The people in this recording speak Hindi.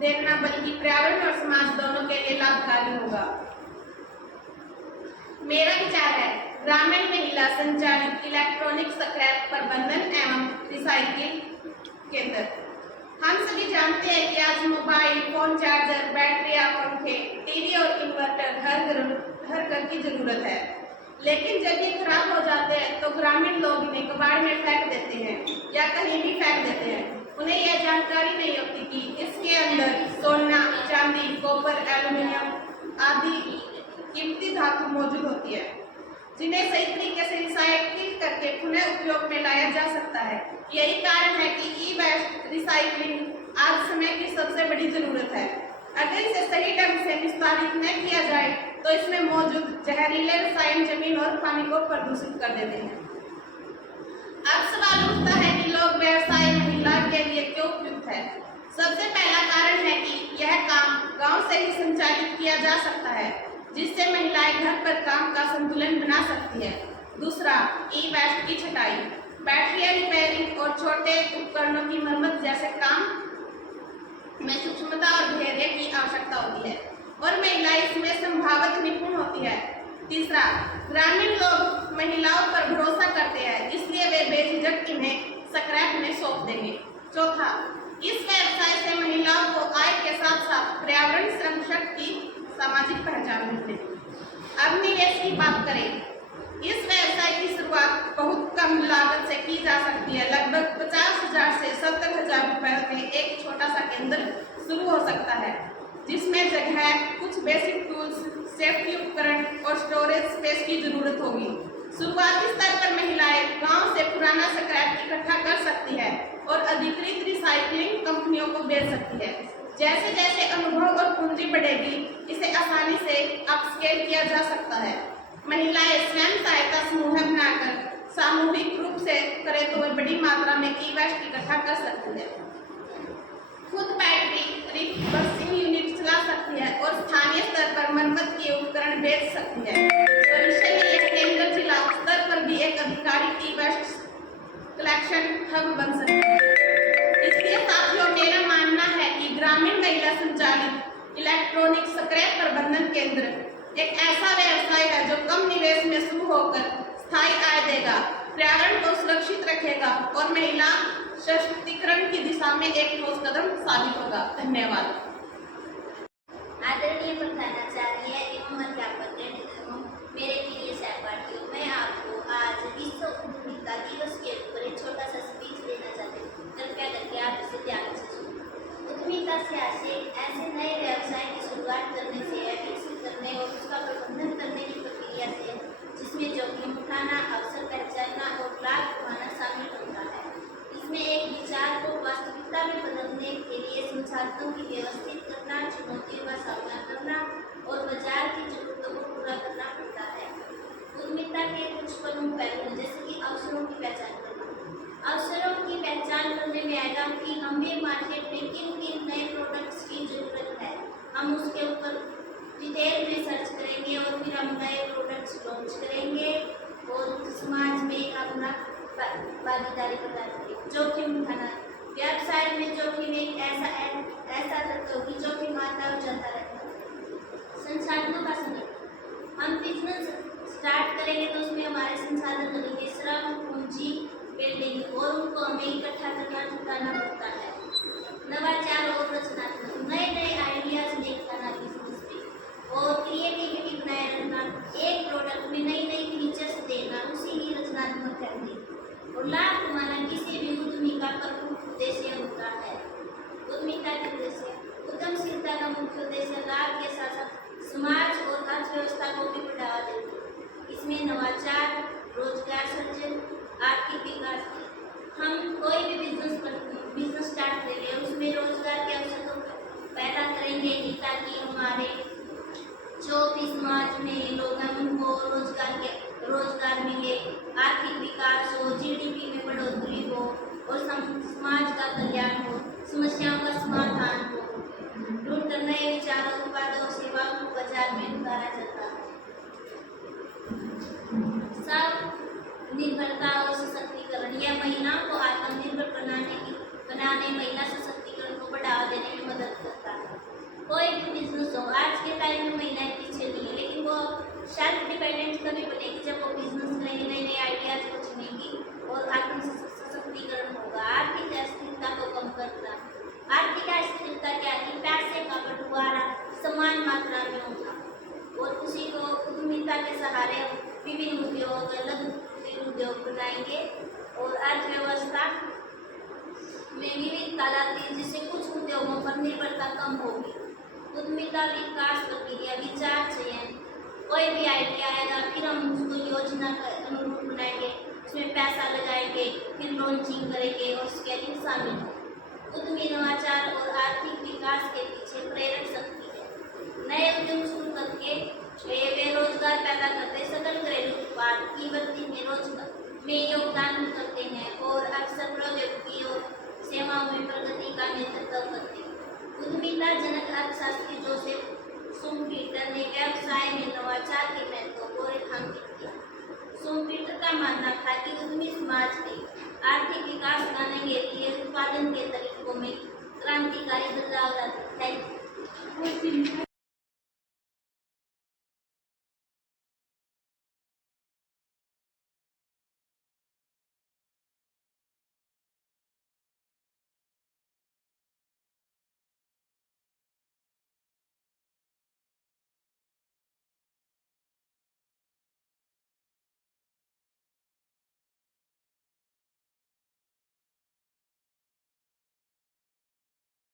देखना बल्कि पर्यावरण और समाज दोनों के लिए लाभकारी होगा। मेरा विचार है ग्रामीण महिला संचालित इलेक्ट्रॉनिक स्क्रैप प्रबंधन एवं रिसाइकिल केंद्र। हम सभी जानते हैं कि आज मोबाइल फोन, चार्जर, बैटरी, पंखे, टीवी और इन्वर्टर हर घर की जरूरत है। लेकिन जब ये खराब हो जाते हैं तो ग्रामीण लोग इन्हें कबाड़ में फेंक देते हैं या कहीं भी फेंक देते हैं। उन्हें यह जानकारी नहीं होती कि इसके अंदर सोना, चांदी, कॉपर, एल्युमिनियम आदि कीमती धातु मौजूद होती है, जिन्हें सही तरीके से रिसाइकिल करके पुनः उपयोग में लाया जा सकता है। यही कारण है कि ई वेस्ट रिसाइकलिंग आज समय की सबसे बड़ी जरूरत है। अगर इसे सही ढंग से निस्तारित न किया जाए तो इसमें मौजूद जहरीले रसायन जमीन और पानी को प्रदूषित कर देते हैं। अब सवाल उठता है कि लोक व्यवसाय महिला के लिए क्यों उपयुक्त है। सबसे पहला कारण है कि यह काम गांव से ही संचालित किया जा सकता है, जिससे महिलाएं घर पर काम का संतुलन बना सकती है। दूसरा, ई वेस्ट की छटाई, बैटरी रिपेयरिंग और छोटे उपकरणों की मरम्मत जैसे काम में सूक्ष्मता और धैर्य की आवश्यकता होती है और महिला इसमें संभावित निपुण होती है। तीसरा, ग्रामीण लोग महिलाओं पर भरोसा करते हैं, इसलिए वे बेझिझक इन्हें स्क्रैप में सौंप देंगे। चौथा, इस व्यवसाय से महिलाओं को आय के साथ साथ पर्यावरण संरक्षण की सामाजिक पहचान मिलेगी। अब निवेश की बात करें। इस व्यवसाय की शुरुआत बहुत कम लागत से की जा सकती है। लगभग 50,000 से 70,000 रुपए में एक छोटा सा केंद्र शुरू हो सकता है, जिसमें जगह, कुछ बेसिक टूल्स, सेफ्टी उपकरण और स्टोरेज स्पेस की जरूरत होगी। शुरुआती स्तर पर महिलाएं गांव से पुराना स्क्रैप इकट्ठा कर सकती है और अधिकृत रिसाइकलिंग कंपनियों को बेच सकती है। जैसे जैसे अनुभव और पूंजी बढ़ेगी, इसे आसानी से अपस्केल किया जा सकता है। महिलाएं स्वयं सहायता समूह बनाकर सामूहिक रूप से करें तो वे बड़ी मात्रा में ई वेस्ट इकट्ठा कर सकती है, खुद बैटरी रिवर्सिंग यूनिट चला सकती है और स्थानीय स्तर पर मरम्मत के उपकरण बेच सकती है। भविष्य में यह केंद्र जिला स्तर पर भी एक आधिकारिक ई वेस्ट कलेक्शन हब बन सकता है। इसलिए साथियों, मेरा मानना है कि ग्रामीण महिला संचालित इलेक्ट्रॉनिक स्क्रैप प्रबंधन केंद्र एक ऐसा व्यवसाय है जो कम निवेश में शुरू होकर स्थायी आय देगा, पर्यावरण को सुरक्षित रखेगा और महिला सशक्तिकरण की दिशा में एक ठोस कदम साबित होगा। धन्यवाद। आदरणीय प्रधानाचार्य एवं अध्यापक, मेरे प्रिय सहपाठियों, मैं आपको आज विश्व उद्यमिता दिवस के ऊपर एक छोटा सा स्पीच देना चाहती हूँ। कृपया करके आप इसे ध्यान से सुनिए। उद्यमिता से आशय ऐसे नए व्यवसाय की शुरुआत करने से है, विकसित करने और उसका प्रबंधन करने की प्रक्रिया से, जिसमें जोखिम उठाना, अवसर पहचानना और लाभ कमाना शामिल होता है। इसमें एक विचार को वास्तविकता में बदलने के लिए संसाधनों की व्यवस्थित करना, चुनौतियों का सामना करना और बाजार की जरूरतों को पूरा करना पड़ता है। उद्यमिता के कुछ प्रमुख पहलू जैसे कि अवसरों की पहचान करना। अवसरों की पहचान करने में आएगा कि हमें मार्केट में किन किन नए प्रोडक्ट्स की जरूरत है। हम उसके ऊपर डिटेल में सर्च करेंगे और फिर हम नए प्रोडक्ट्स लॉन्च करेंगे और समाज में अपना भागीदारी प्रदान करेंगे। जोखिम उठाना, व्यवसाय में जोखिम एक ऐसा तत्व होगी जोखिम आता और जाता रहता है। संसाधनों का समय, हम बिजनेस स्टार्ट करेंगे तो उसमें हमारे संसाधन लगेंगे, श्रम, पूंजी, बिल्डिंग, और उनको हमें इकट्ठा करना, जुटाना पड़ता है। नवाचार और रचनात्मक, नए नए आइडियाज लेकर आना बिजनेस में और क्रिएटिविटी बनाए रखना, एक प्रोडक्ट में नई नई फीचर्स देना, उसी की रचनात्मक करनी और लाभ कमाना किसी भी उद्यमी का प्रमुख उद्देश्य होता है। उद्यमिता के उद्देश्य, उद्यमशीलता का मुख्य उद्देश्य लाभ के साथ साथ समाज और अर्थव्यवस्था को भी बढ़ावा देती है। इसमें नवाचार, रोजगार सृजन, आर्थिक विकास। हम कोई भी बिजनेस स्टार्ट करेंगे, उसमें रोजगार के अवसर को पैदा करेंगे ही, ताकि हमारे जो भी समाज में लोग हैं उनको रोजगार मिले, आर्थिक विकास हो, जीडीपी में बढ़ोतरी हो और समाज का कल्याण हो, समस्याओं का समाधान हो, ढूंढकर नए विचारों, उत्पादों और सेवाओं को बाजार में उतारा जाता है। सब निर्भरता और सशक्तिकरण, यह महिलाओं को आत्मनिर्भर बनाने, महिला सशक्तिकरण को बढ़ावा देने में मदद करता है। होगी और आत्म सशक्तिकरण होगा। आर्थिक अस्थिरता को कम करना। आर्थिक अस्थिरता क्या है कि पैसे का बंटवारा समान मात्रा में होगा और उसी को उद्यमिता के सहारे विभिन्न उद्योग लघु कुटीर उद्योग बनाएंगे और अर्थव्यवस्था में विविधता लाती है, जिससे कुछ उद्योगों पर निर्भरता कम होगी। उद्यमिता विकास प्रक्रिया विचार चयन, कोई भी आइडिया आएगा फिर हम उसको योजना के अनुरूप बनाएंगे, उसमें पैसा लगाएंगे, फिर लॉन्चिंग करेंगे और स्केलिंग शामिल है। उद्यमी नवाचार और आर्थिक विकास के पीछे प्रेरक शक्ति है। नए उद्योग शुरू करके वे बेरोजगार पैदा करते, सकल घरेलू उत्पाद की वृद्धि में रोजगार में योगदान करते हैं और अक्सर प्रौद्योगिकी और सेवाओं में प्रगति का नेतृत्व करते हैं। उद्यमिता जनक अर्थशास्त्री जोसेफ शुम्पीटर ने व्यवसाय में नवाचार के महत्व को रेखांकित किया। शुम्पीटर का मानना था कि उद्यमी समाज में आर्थिक विकास लाने के लिए उत्पादन के तरीकों में क्रांतिकारी बदलाव लाते हैं।